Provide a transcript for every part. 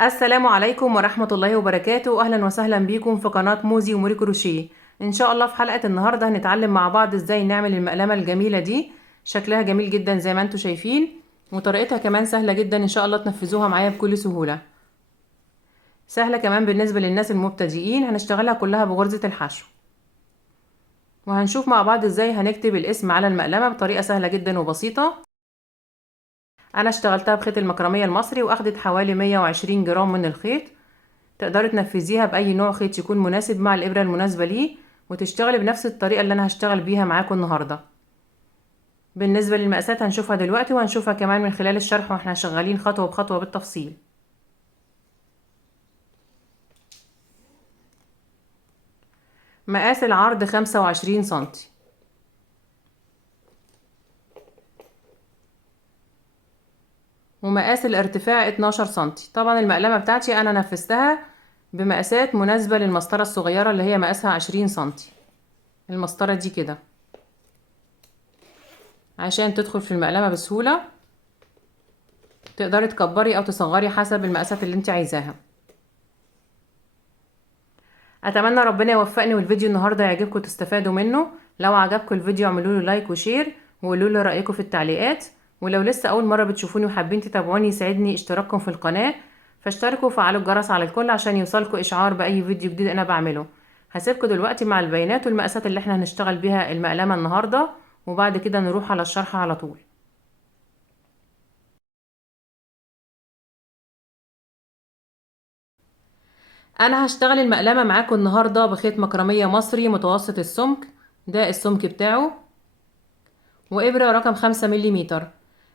السلام عليكم ورحمة الله وبركاته. أهلا وسهلا بيكم في قناة موزي وموري كروشيه. إن شاء الله في حلقة النهاردة هنتعلم مع بعض إزاي نعمل المقلمة الجميلة دي. شكلها جميل جدا زي ما انتوا شايفين، وطريقتها كمان سهلة جدا، إن شاء الله تنفذوها معايا بكل سهولة. سهلة كمان بالنسبة للناس المبتدئين. هنشتغلها كلها بغرزة الحشو، وهنشوف مع بعض إزاي هنكتب الاسم على المقلمة بطريقة سهلة جدا وبسيطة. أنا اشتغلتها بخيط المكرمية المصري وأخدت حوالي 120 جرام من الخيط. تقدري تنفذيها بأي نوع خيط يكون مناسب مع الإبرة المناسبة ليه، وتشتغلي بنفس الطريقة اللي أنا هشتغل بيها معاكم النهاردة. بالنسبة للمقاسات هنشوفها دلوقتي، وهنشوفها كمان من خلال الشرح واحنا شغالين خطوة بخطوة بالتفصيل. مقاس العرض 25 سنتي، ومقاس الارتفاع 12 سنتي. طبعا المقلمة بتاعتي أنا نفذتها بمقاسات مناسبة للمسطرة الصغيرة اللي هي مقاسها 20 سنتي. المسطرة دي كده عشان تدخل في المقلمة بسهولة. تقدري تكبري أو تصغري حسب المقاسات اللي انت عايزاها. اتمنى ربنا يوفقني والفيديو النهارده يعجبكم وتستفادوا منه. لو عجبكم الفيديو اعملوا له لايك وشير، وقولوا لي رايكم في التعليقات. ولو لسه اول مره بتشوفوني وحابين تتابعوني يسعدني اشتراككم في القناه، فاشتركوا وفعلوا الجرس على الكل عشان يوصلكم اشعار باي فيديو جديد انا بعمله. هسيبكم دلوقتي مع البيانات والمقاسات اللي احنا هنشتغل بيها المقلمه النهارده، وبعد كده نروح على الشرح على طول. انا هشتغل المقلمه معاكم النهارده بخيط مكرميه مصري متوسط السمك، ده السمك بتاعه، وإبرة رقم 5 مليمتر.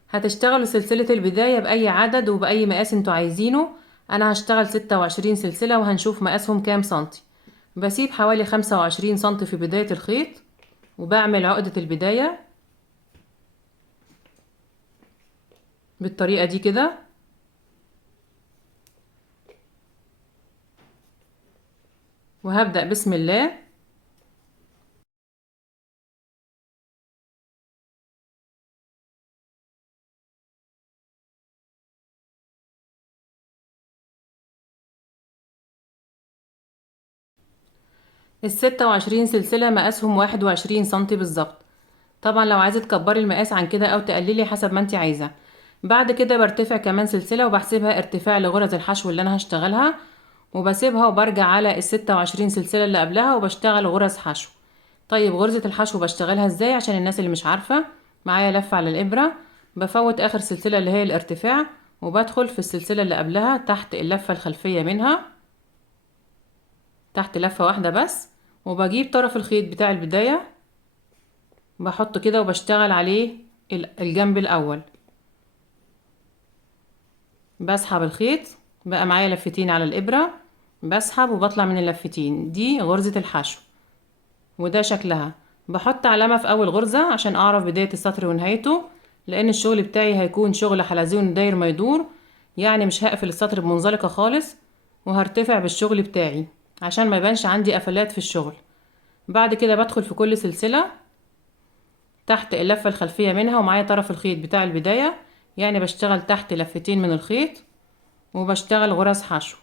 هتشتغلوا سلسلة البداية بأي عدد وبأي مقاس انتوا عايزينه. أنا هشتغل 26 سلسلة وهنشوف مقاسهم كام سنتي. بسيب حوالي 25 سنتي في بداية الخيط، وبعمل عقدة البداية بالطريقة دي كده. وهبدأ بسم الله. ال26 سلسلة مقاسهم 21 سنتي بالظبط. طبعا لو عايزة تكبري المقاس عن كده أو تقللي حسب ما انت عايزة. بعد كده برتفع كمان سلسلة وبحسبها ارتفاع لغرز الحشو اللي أنا هشتغلها، وبسيبها وبرجع على ال26 سلسلة اللي قبلها وبشتغل غرز حشو. طيب غرزة الحشو بشتغلها ازاي عشان الناس اللي مش عارفة؟ معايا لفة على الإبرة، بفوت آخر سلسلة اللي هي الارتفاع، وبدخل في السلسلة اللي قبلها تحت اللفة الخلفية منها، تحت لفة واحدة بس. وبجيب طرف الخيط بتاع البداية بحطه كده وبشتغل عليه الجنب الأول. بسحب الخيط، بقى معايا لفتين على الإبرة، بسحب وبطلع من اللفتين دي غرزة الحشو. وده شكلها. بحط علامة في أول غرزة عشان أعرف بداية السطر ونهايته، لأن الشغل بتاعي هيكون شغل حلزون داير ما يدور، يعني مش هقفل السطر بمنزلقة خالص، وهرتفع بالشغل بتاعي عشان ما يبانش عندي قفلات في الشغل. بعد كده بدخل في كل سلسلة تحت اللفة الخلفية منها ومعايا طرف الخيط بتاع البداية، يعني بشتغل تحت لفتين من الخيط وبشتغل غرز حشو،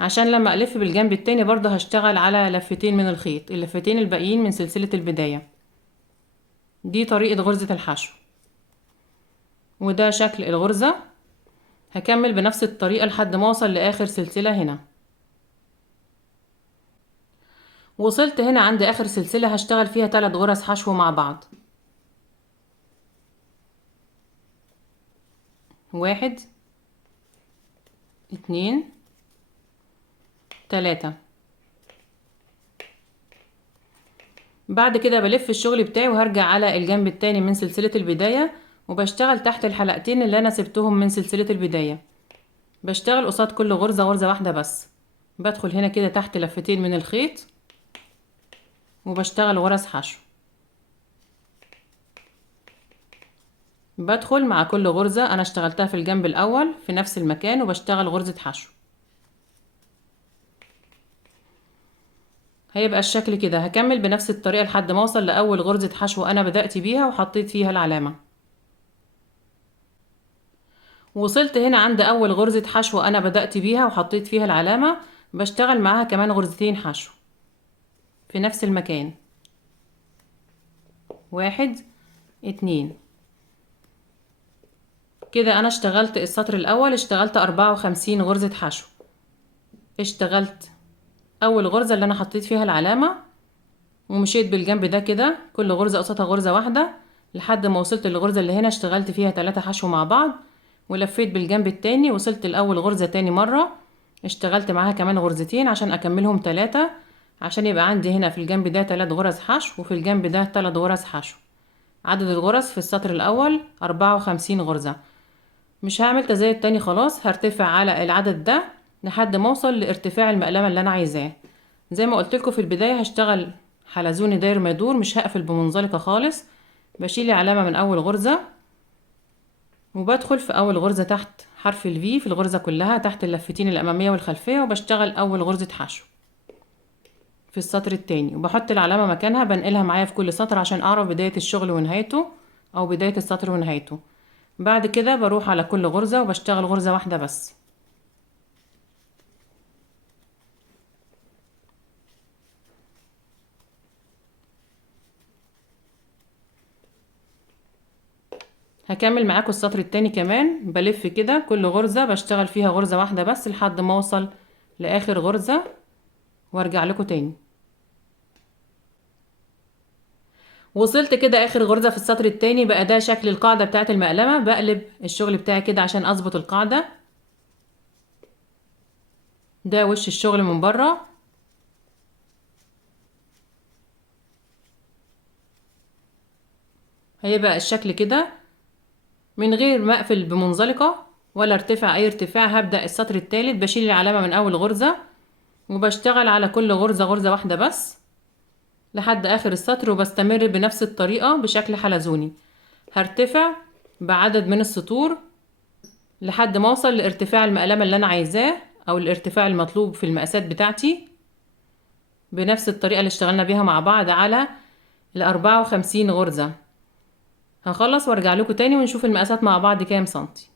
عشان لما ألف بالجنب التاني برضه هشتغل على لفتين من الخيط، اللفتين الباقيين من سلسلة البداية. دي طريقة غرزة الحشو، وده شكل الغرزة. هكمل بنفس الطريقة لحد ما اوصل لاخر سلسلة هنا. وصلت هنا عند اخر سلسلة هشتغل فيها 3 غرز حشو مع بعض. 1 2 3. بعد كده بلف الشغل بتاعي وهرجع على الجنب التاني من سلسلة البداية، وبشتغل تحت الحلقتين اللي انا سبتهم من سلسلة البداية. بشتغل قصاد كل غرزة غرزة واحدة بس. بدخل هنا كده تحت لفتين من الخيط وبشتغل غرز حشو. بدخل مع كل غرزة انا اشتغلتها في الجنب الاول في نفس المكان وبشتغل غرزة حشو. هيبقى الشكل كده. هكمل بنفس الطريقة لحد ما اوصل لاول غرزة حشو انا بدأت بيها وحطيت فيها العلامة. وصلت هنا عند اول غرزة حشو انا بدأت بيها وحطيت فيها العلامة، بشتغل معاها كمان غرزتين حشو في نفس المكان، 1 2. كده انا اشتغلت السطر الاول، اشتغلت 54 غرزة حشو. اشتغلت اول غرزة اللي انا حطيت فيها العلامة، ومشيت بالجنب ده كده كل غرزة قصادها غرزة واحدة لحد ما وصلت للغرزة اللي هنا اشتغلت فيها 3 حشو مع بعض، ولفيت بالجنب التاني وصلت لأول غرزة تاني مرة، اشتغلت معاها كمان غرزتين عشان اكملهم 3، عشان يبقى عندي هنا في الجنب ده 3 غرز حشو وفي الجنب ده 3 غرز حشو. عدد الغرز في السطر الاول 54 غرزة. مش هعمل تزايد تاني، خلاص هرتفع على العدد ده لحد ما اوصل لارتفاع المقلمة اللي انا عايزاه. زي ما قلت لكم في البداية هشتغل حلزوني داير ما يدور، مش هقفل بمنزلقة خالص. بشيل علامة من اول غرزة وبدخل في اول غرزة تحت حرف الفي في الغرزة كلها تحت اللفتين الامامية والخلفية، وبشتغل اول غرزة حشو في السطر التاني، وبحط العلامة مكانها بنقلها معايا في كل سطر عشان اعرف بداية الشغل ونهايته او بداية السطر ونهايته. بعد كده بروح على كل غرزة وبشتغل غرزة واحدة بس. هكمل معاكم السطر التاني كمان، بلف كده كل غرزة بشتغل فيها غرزة واحدة بس لحد ما اوصل لاخر غرزة وارجع لكم تاني. وصلت كده اخر غرزة في السطر التاني، بقى ده شكل القاعدة بتاعت المقلمة. بقلب الشغل بتاعي كده عشان اظبط القاعدة. ده وش الشغل من بره. هيبقى الشكل كده من غير ما اقفل بمنزلقة ولا ارتفع اي ارتفاع. هبدأ السطر التالت بشيل العلامة من اول غرزة وبشتغل على كل غرزة غرزة واحدة بس لحد اخر السطر، وبستمر بنفس الطريقة بشكل حلزوني. هرتفع بعدد من السطور لحد ما اوصل لارتفاع المقلمة اللي انا عايزاه او الارتفاع المطلوب في المقاسات بتاعتي، بنفس الطريقة اللي اشتغلنا بيها مع بعض على 54 غرزة. هخلص وارجع لكم تاني ونشوف المقاسات مع بعض كام سنتي.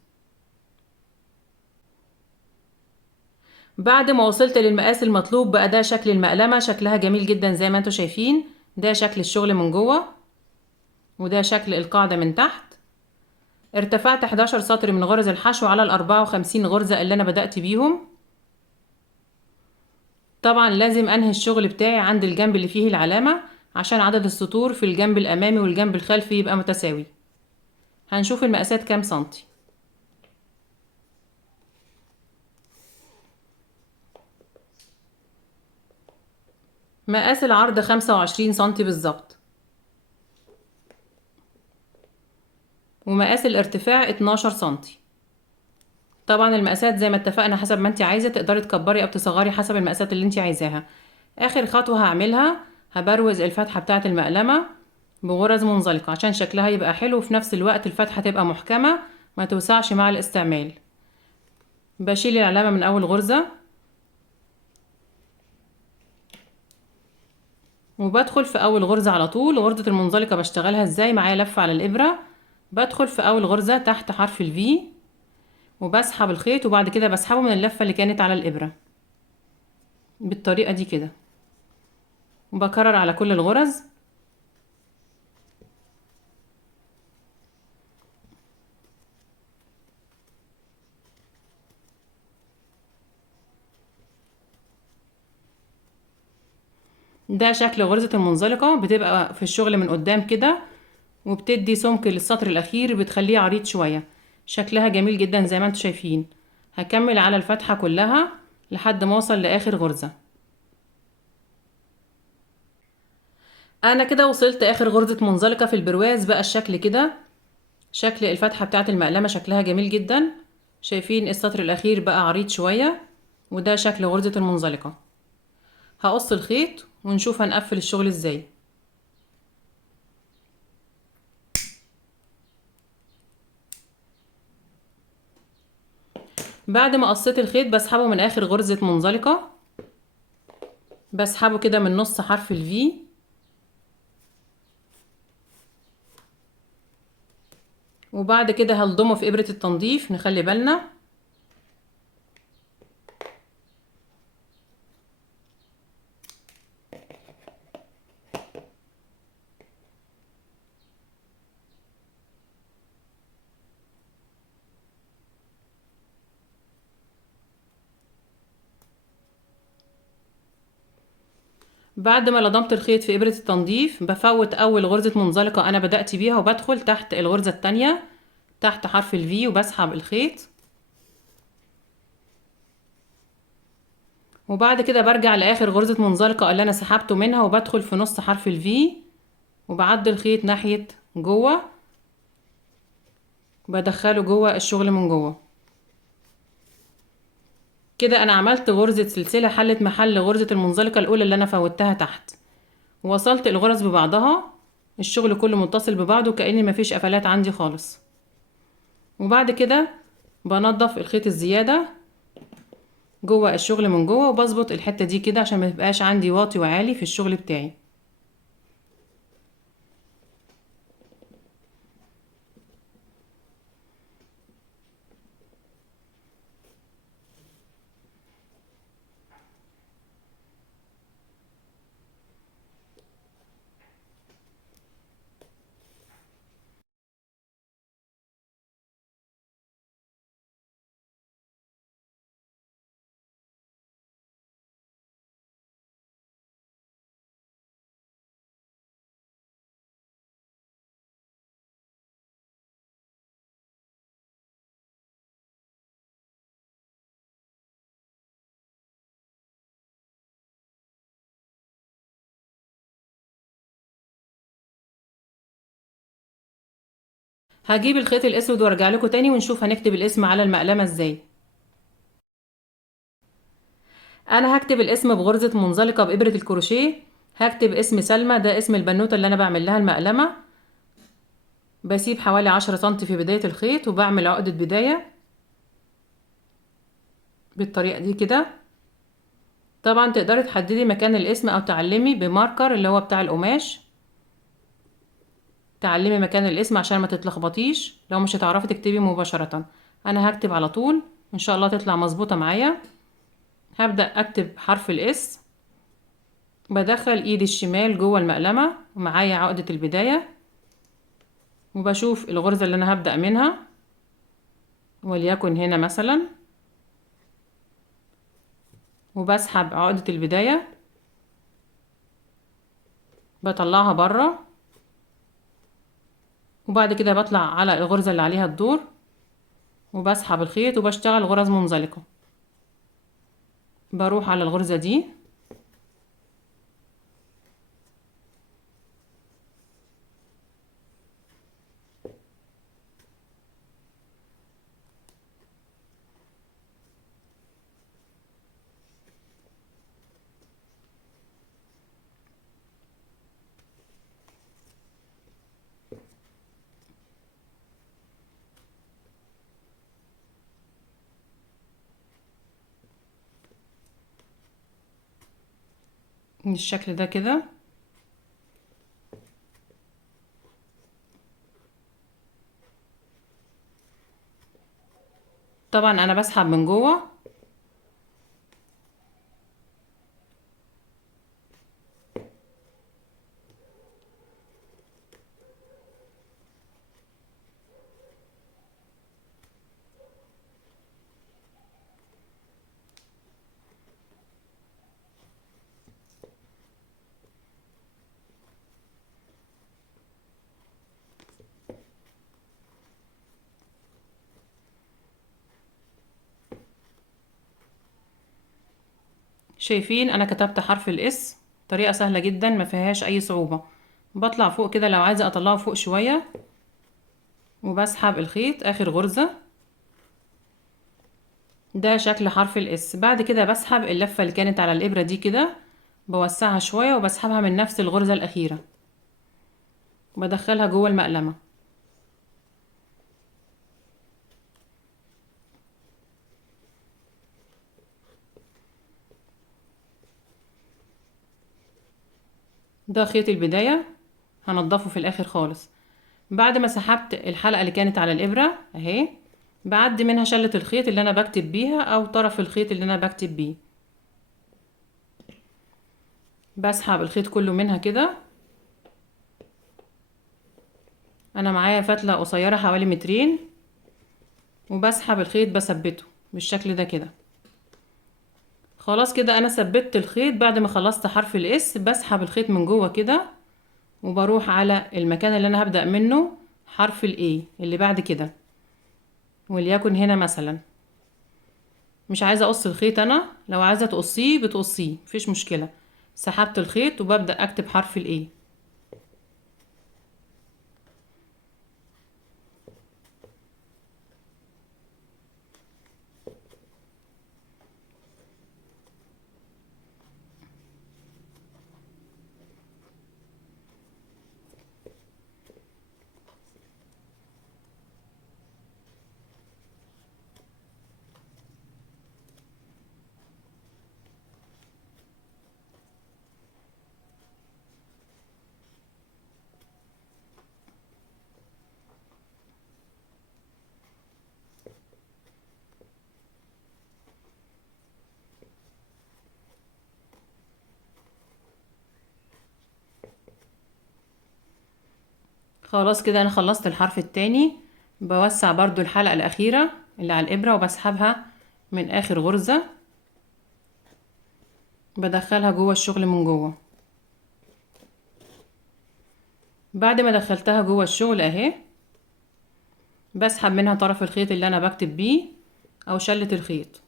بعد ما وصلت للمقاس المطلوب بقى ده شكل المقلمة، شكلها جميل جدا زي ما انتوا شايفين. ده شكل الشغل من جوه وده شكل القاعدة من تحت. ارتفعت 11 سطر من غرز الحشو على 54 غرزة اللي انا بدأت بيهم. طبعا لازم انهي الشغل بتاعي عند الجنب اللي فيه العلامة عشان عدد السطور في الجنب الامامي والجنب الخلفي يبقى متساوي. هنشوف المقاسات كام سنتي. مقاس العرض 25 سنتي بالظبط، ومقاس الارتفاع 12 سنتي. طبعا المقاسات زي ما اتفقنا حسب ما انت عايزة، تقدري تكبري او تصغري حسب المقاسات اللي انت عايزاها. اخر خطوة هعملها هبروز الفتحة بتاعة المقلمة بغرز منزلقة عشان شكلها يبقى حلو، وفي نفس الوقت الفتحة تبقى محكمة ما توسعش مع الاستعمال. بشيل العلامة من اول غرزة وبدخل في اول غرزة على طول. غرزة المنزلقة بشتغلها ازاي؟ معايا لفة على الابرة، بدخل في اول غرزة تحت حرف الفي وبسحب الخيط، وبعد كده بسحبه من اللفة اللي كانت على الابرة بالطريقة دي كده، وبكرر على كل الغرز. ده شكل غرزة المنزلقة، بتبقى في الشغل من قدام كده وبتدي سمك للسطر الاخير بتخليه عريض شوية. شكلها جميل جدا زي ما انتم شايفين. هكمل على الفتحة كلها لحد ما اوصل لاخر غرزة. انا كده وصلت اخر غرزة منزلقة في البرواز. بقى الشكل كده، شكل الفتحة بتاعت المقلمة شكلها جميل جدا. شايفين السطر الاخير بقى عريض شوية، وده شكل غرزة المنزلقة. هقص الخيط ونشوف هنقفل الشغل ازاي. بعد ما قصيت الخيط بسحبه من اخر غرزة منزلقة، بسحبه كده من نص حرف الفي وبعد كده هلضمه في ابرة التنظيف، نخلي بالنا. بعد ما لضمت الخيط في ابرة التنظيف بفوت اول غرزة منزلقة انا بدأت بيها، وبدخل تحت الغرزة التانية تحت حرف الفي وبسحب الخيط. وبعد كده برجع لاخر غرزة منزلقة اللي انا سحبته منها، وبدخل في نص حرف الفي وبعدي الخيط ناحية جوه، بدخله جوه الشغل من جوه. كده انا عملت غرزة سلسلة حلت محل غرزة المنزلقة الاولى اللي انا فوتها تحت، ووصلت الغرز ببعضها، الشغل كله متصل ببعضه كأن مفيش قفلات عندي خالص. وبعد كده بنضف الخيط الزيادة جوه الشغل من جوه، وبظبط الحتة دي كده عشان ما يبقاش عندي واطي وعالي في الشغل بتاعي. هجيب الخيط الاسود وارجع لكم تاني ونشوف هنكتب الاسم على المقلمة ازاي. انا هكتب الاسم بغرزة منزلقة بإبرة الكروشيه. هكتب اسم سلمى، ده اسم البنوتة اللي انا بعمل لها المقلمة. بسيب حوالي 10 سنتي في بداية الخيط وبعمل عقدة بداية بالطريقة دي كده. طبعا تقدري تحددي مكان الاسم او تعلمي بماركر اللي هو بتاع القماش، تعلمي مكان الاسم عشان ما تتلخبطيش لو مش هتعرفي تكتبي مباشرة. انا هكتب على طول ان شاء الله تطلع مظبوطة معايا. هبدأ اكتب حرف الاس، بدخل ايدي الشمال جوه المقلمة ومعايا عقدة البداية، وبشوف الغرزة اللي انا هبدأ منها، وليكن هنا مثلا، وبسحب عقدة البداية بطلعها برا، وبعد كده بطلع على الغرزة اللي عليها الدور وبسحب الخيط وبشتغل غرز منزلقة. بروح على الغرزة دي بالشكل ده كده. طبعا انا بسحب من جوه، شايفين انا كتبت حرف الاس، طريقة سهلة جدا ما فيهاش اي صعوبة. بطلع فوق كده لو عايزة اطلعه فوق شوية، وبسحب الخيط اخر غرزة. ده شكل حرف الاس. بعد كده بسحب اللفة اللي كانت على الابرة دي كده، بوسعها شوية وبسحبها من نفس الغرزة الاخيرة بدخلها جوه المقلمة. ده خيط البداية هنضفه في الاخر خالص. بعد ما سحبت الحلقة اللي كانت على الإبرة اهي، بعدي منها شلة الخيط اللي انا بكتب بيها او طرف الخيط اللي انا بكتب بيه. بسحب الخيط كله منها كده. انا معايا فتلة قصيرة حوالي مترين، وبسحب الخيط بثبته بالشكل ده كده. خلاص كده انا ثبت الخيط. بعد ما خلصت حرف الاس بسحب الخيط من جوه كده، وبروح على المكان اللي انا هبدأ منه حرف الاي اللي بعد كده، وليكن هنا مثلا. مش عايزة اقص الخيط، انا لو عايزة تقصيه بتقصيه مفيش مشكلة. سحبت الخيط وببدأ اكتب حرف الاي. خلاص كده انا خلصت الحرف التاني. بوسع برضو الحلقة الأخيرة اللي على الإبرة وبسحبها من آخر غرزة، بدخلها جوه الشغل من جوه. بعد ما دخلتها جوه الشغل اهي، بسحب منها طرف الخيط اللي انا بكتب بيه او شلة الخيط،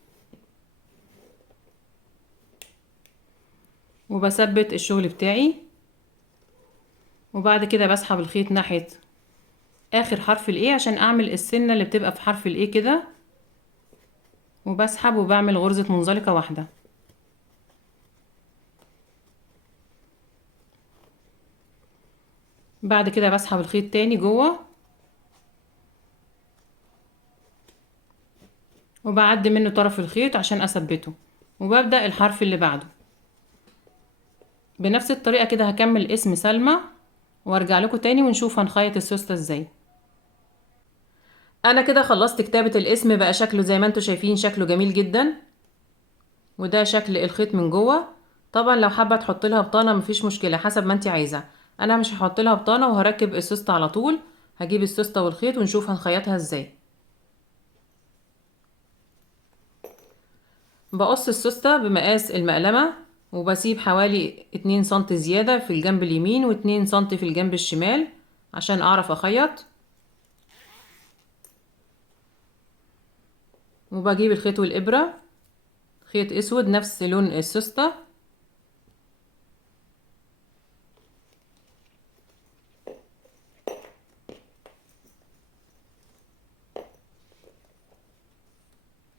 وبثبت الشغل بتاعي. وبعد كده بسحب الخيط ناحية اخر حرف الايه عشان اعمل السنة اللي بتبقى في حرف الايه كده، وبسحب وبعمل غرزة منزلقة واحدة. بعد كده بسحب الخيط تاني جوه، وبعدي منه طرف الخيط عشان اثبته، وببدأ الحرف اللي بعده. بنفس الطريقة كده هكمل اسم سلمى، وارجع لكم تاني ونشوف هنخيط السوستة ازاي. انا كده خلصت كتابة الاسم، بقى شكله زي ما انتوا شايفين شكله جميل جدا. وده شكل الخيط من جوه. طبعا لو حابة تحط لها بطانة مفيش مشكلة حسب ما انت عايزة. انا مش هحط لها بطانة وهركب السوستة على طول. هجيب السوستة والخيط ونشوف هنخيطها ازاي. بقص السوستة بمقاس المقلمة، وبسيب حوالي 2 سنتي زيادة في الجنب اليمين و2 سنتي في الجنب الشمال عشان اعرف اخيط. وبجيب الخيط والابرة، خيط اسود نفس لون السوستة،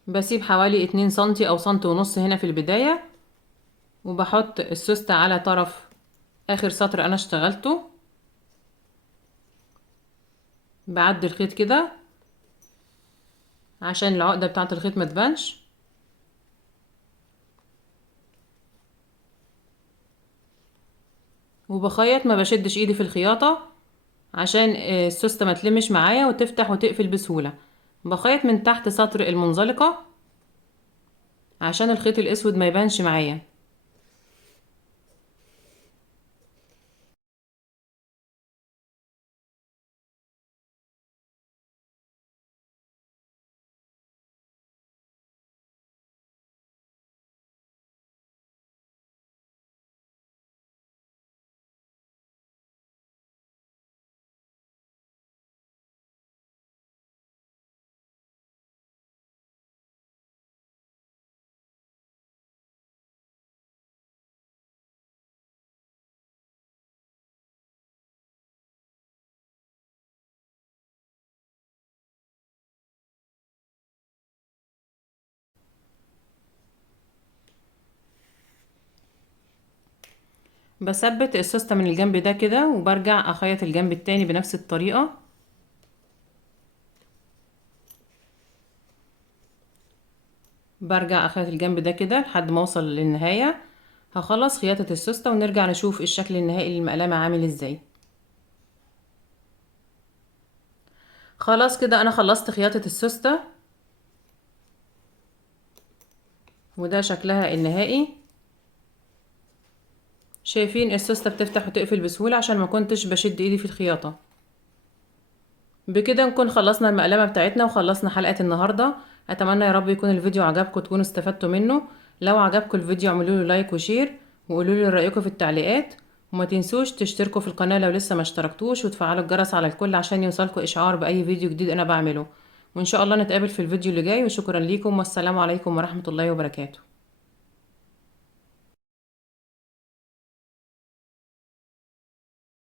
بسيب حوالي 2 سنتي او سنتي ونص هنا في البداية، وبحط السوستة على طرف اخر سطر انا اشتغلته. بعدي الخيط كده عشان العقدة بتاعة الخيط ما تبانش. وبخيط ما بشدش ايدي في الخياطة عشان السوستة ما تلمش معايا وتفتح وتقفل بسهولة. بخيط من تحت سطر المنزلقة عشان الخيط الاسود ما يبانش معايا. بثبت السوستة من الجنب ده كده، وبرجع اخيط الجنب التاني بنفس الطريقة. برجع اخيط الجنب ده كده لحد ما اوصل للنهاية. هخلص خياطة السوستة ونرجع نشوف الشكل النهائي للمقلمة عامل ازاي. خلاص كده انا خلصت خياطة السوستة، وده شكلها النهائي. شايفين السوستة بتفتح وتقفل بسهولة عشان ما كنتش بشد ايدي في الخياطة. بكده نكون خلصنا المقلمة بتاعتنا وخلصنا حلقة النهاردة. اتمنى يا رب يكون الفيديو عجبكم وتكونوا استفدتوا منه. لو عجبكم الفيديو اعملوا له لايك وشير، وقولوا لي رأيكم في التعليقات، وما تنسوش تشتركوا في القناة لو لسه ما اشتركتوش، وتفعلوا الجرس على الكل عشان يوصلكوا اشعار باي فيديو جديد انا بعمله. وان شاء الله نتقابل في الفيديو اللي جاي، وشكرا ليكم والسلام عليكم ورحمة الله وبركاته.